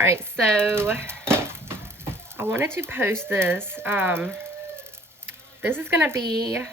All right, so I wanted to post this. This is going to be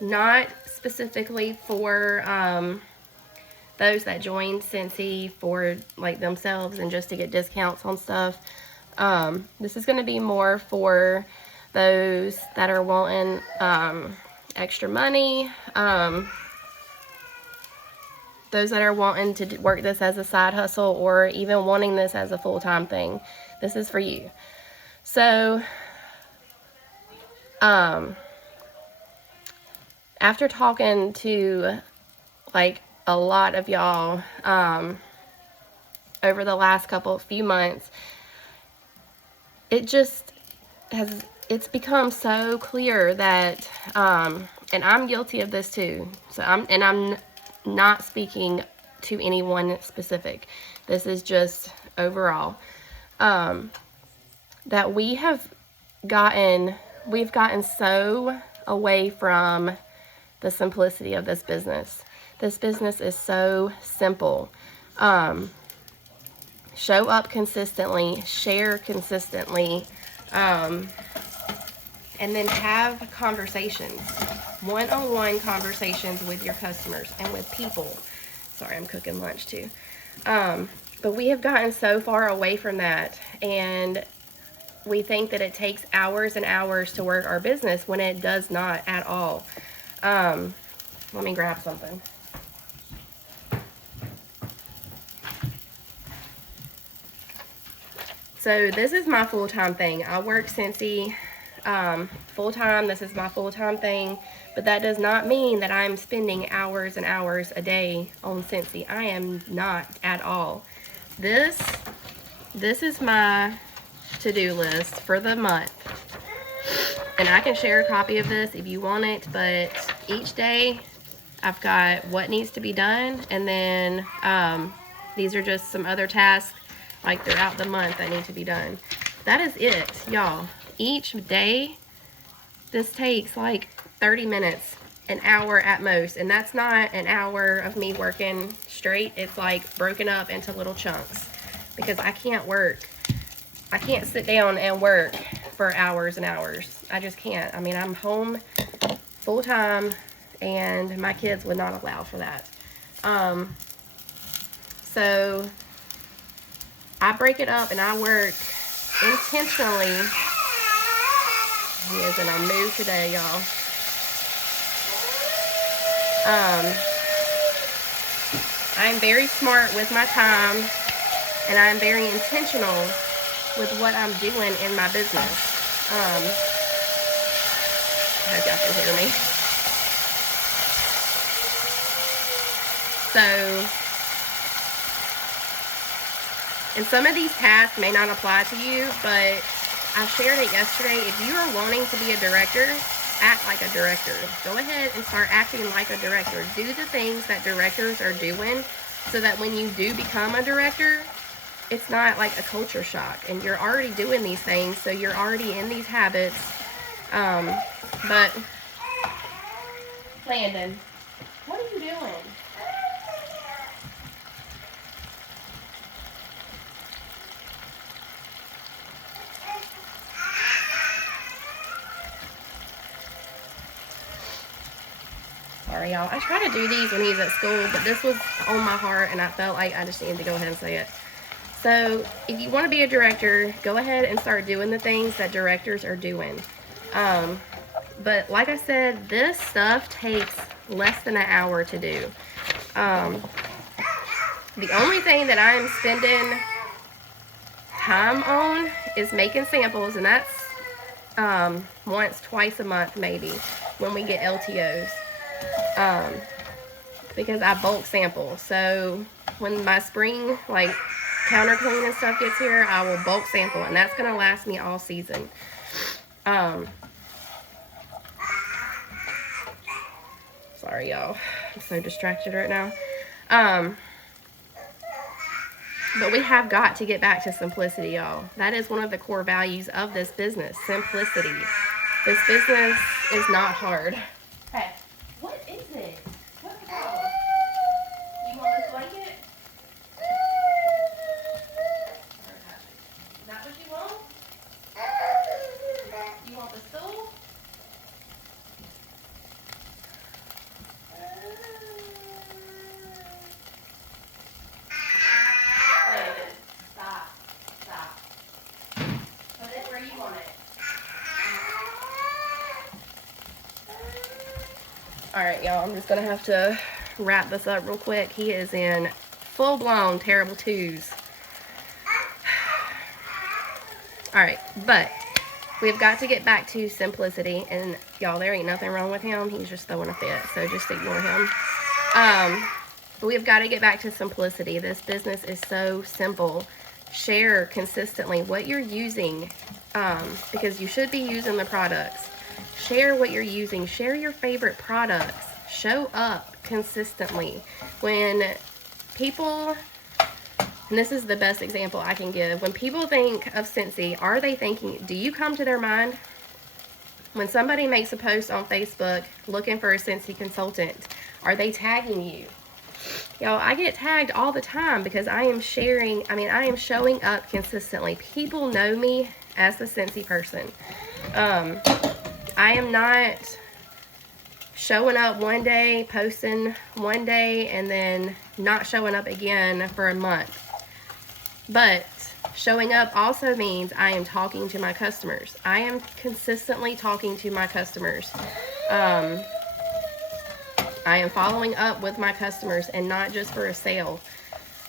not specifically for those that joined Scentsy for like themselves and just to get discounts on stuff. This is going to be more for those that are wanting extra money, those that are wanting to work this as a side hustle or even wanting this as a full-time thing. This is for you. So after talking to like a lot of y'all over the last few months, it's become so clear that and I'm guilty of this too. So I'm not speaking to anyone specific. This is just overall that we've gotten so away from the simplicity of this business. This business is so simple. Show up consistently, share consistently, and then have conversations, one-on-one conversations with your customers and with people. Sorry, I'm cooking lunch too. But we have gotten so far away from that, and we think that it takes hours and hours to work our business when it does not at all. Let me grab something. So this is my full-time thing. I work Scentsy full-time. This is my full-time thing, but that does not mean that I'm spending hours and hours a day on Scentsy. I am not at all. This is my to-do list for the month, and I can share a copy of this if you want it, but each day I've got what needs to be done, and then these are just some other tasks like throughout the month that need to be done. That is it, y'all. Each day this takes like 30 minutes, an hour at most, and that's not an hour of me working straight. It's like broken up into little chunks because I can't sit down and work for hours and hours. I just can't. I mean, I'm home full time and my kids would not allow for that. So I break it up and I work intentionally. He is in a mood today, y'all. I'm very smart with my time, and I'm very intentional with what I'm doing in my business. I hope y'all can hear me. So, and some of these tasks may not apply to you, but I shared it yesterday. If you are wanting to be a director, act like a director. Go ahead and start acting like a director. Do the things that directors are doing so that when you do become a director, it's not like a culture shock. And you're already doing these things, so you're already in these habits. But, Landon, what are you doing? Sorry, y'all. I try to do these when he's at school, but this was on my heart, and I felt like I just needed to go ahead and say it. So, if you want to be a director, go ahead and start doing the things that directors are doing. But like I said, this stuff takes less than an hour to do. The only thing that I'm spending time on is making samples, and that's twice a month maybe when we get LTOs. Because I bulk sample. So when my spring like counter clean and stuff gets here, I will bulk sample, and that's gonna last me all season. Sorry, y'all. I'm so distracted right now. But we have got to get back to simplicity, y'all. That is one of the core values of this business, simplicity. This business is not hard. Hey, what is it? What the hell? You want this blanket? Alright, y'all, I'm just gonna have to wrap this up real quick. He is in full-blown terrible twos. Alright, but we've got to get back to simplicity, and y'all, there ain't nothing wrong with him. He's just throwing a fit, so just ignore him. But we've got to get back to simplicity. This business is so simple. Share consistently what you're using, because you should be using the products. Share what you're using. Share your favorite products. Show up consistently. When people, and this is the best example I can give, when people think of Scentsy, are they thinking, do you come to their mind? When somebody makes a post on Facebook looking for a Scentsy consultant, are they tagging you? Y'all, I get tagged all the time because I am sharing, I am showing up consistently. People know me as the Scentsy person. I am not showing up one day, posting one day, and then not showing up again for a month. But showing up also means I am talking to my customers. I am consistently talking to my customers. I am following up with my customers, and not just for a sale.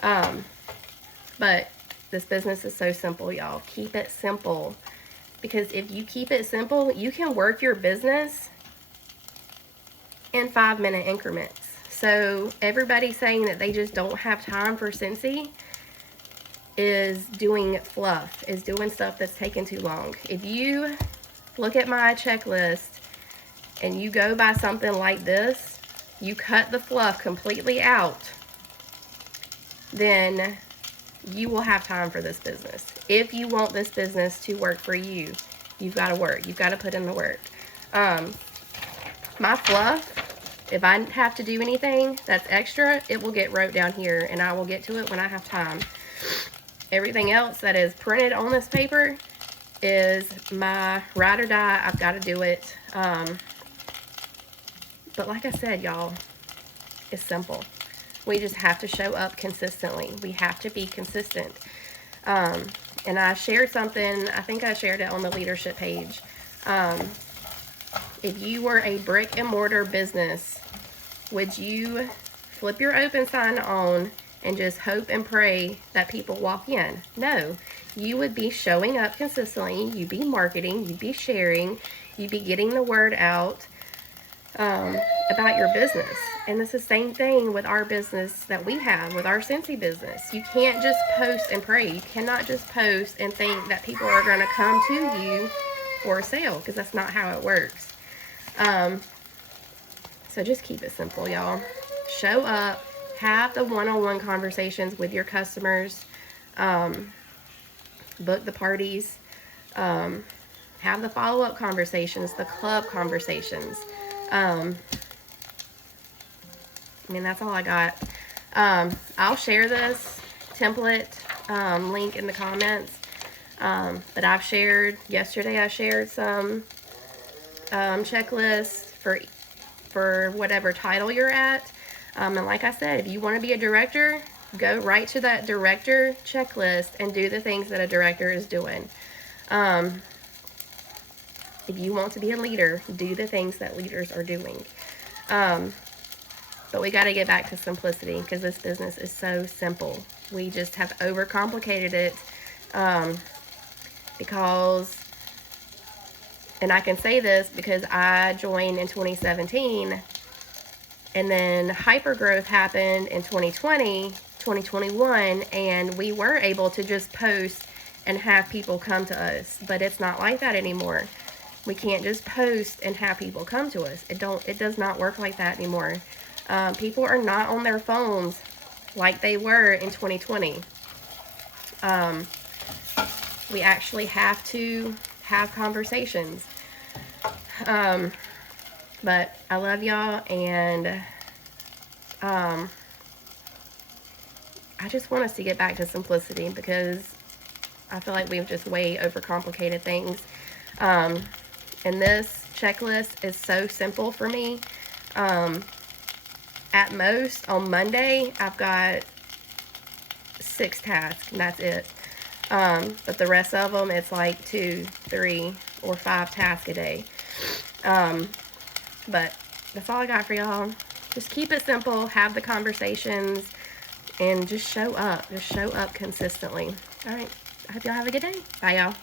But this business is so simple, y'all. Keep it simple. Because if you keep it simple, you can work your business in 5-minute increments. So everybody saying that they just don't have time for Scentsy is doing fluff, is doing stuff that's taking too long. If you look at my checklist and you go by something like this, you cut the fluff completely out, then you will have time for this business. If you want this business to work for you, you've got to work. You've got to put in the work. My fluff, if I have to do anything that's extra, it will get wrote down here, and I will get to it when I have time. Everything else that is printed on this paper is my ride or die. I've got to do it. But like I said, y'all, it's simple. We just have to show up consistently. We have to be consistent. And I shared something, I think I shared it on the leadership page. If you were a brick and mortar business, would you flip your open sign on and just hope and pray that people walk in? No. You would be showing up consistently. You'd be marketing. You'd be sharing. You'd be getting the word out about your business. And it's the same thing with our business that we have, with our Scentsy business. You can't just post and pray. You cannot just post and think that people are going to come to you for a sale, because that's not how it works. So just keep it simple, y'all. Show up. Have the one-on-one conversations with your customers. Book the parties. Have the follow-up conversations, the club conversations. That's all I got. I'll share this template link in the comments that I've shared. Yesterday I shared some checklists for whatever title you're at. And like I said, if you want to be a director, go right to that director checklist and do the things that a director is doing. If you want to be a leader, do the things that leaders are doing. But we got to get back to simplicity, because this business is so simple. We just have overcomplicated it because, and I can say this because I joined in 2017, and then hypergrowth happened in 2020, 2021, and we were able to just post and have people come to us. But it's not like that anymore. We can't just post and have people come to us. It does not work like that anymore. People are not on their phones like they were in 2020. We actually have to have conversations. But I love y'all, and I just want us to get back to simplicity, because I feel like we've just way overcomplicated things. And this checklist is so simple for me. At most, on Monday, I've got 6 tasks, and that's it. But the rest of them, it's like 2, 3, or 5 tasks a day. But that's all I got for y'all. Just keep it simple, have the conversations, and just show up. Just show up consistently. All right. I hope y'all have a good day. Bye, y'all.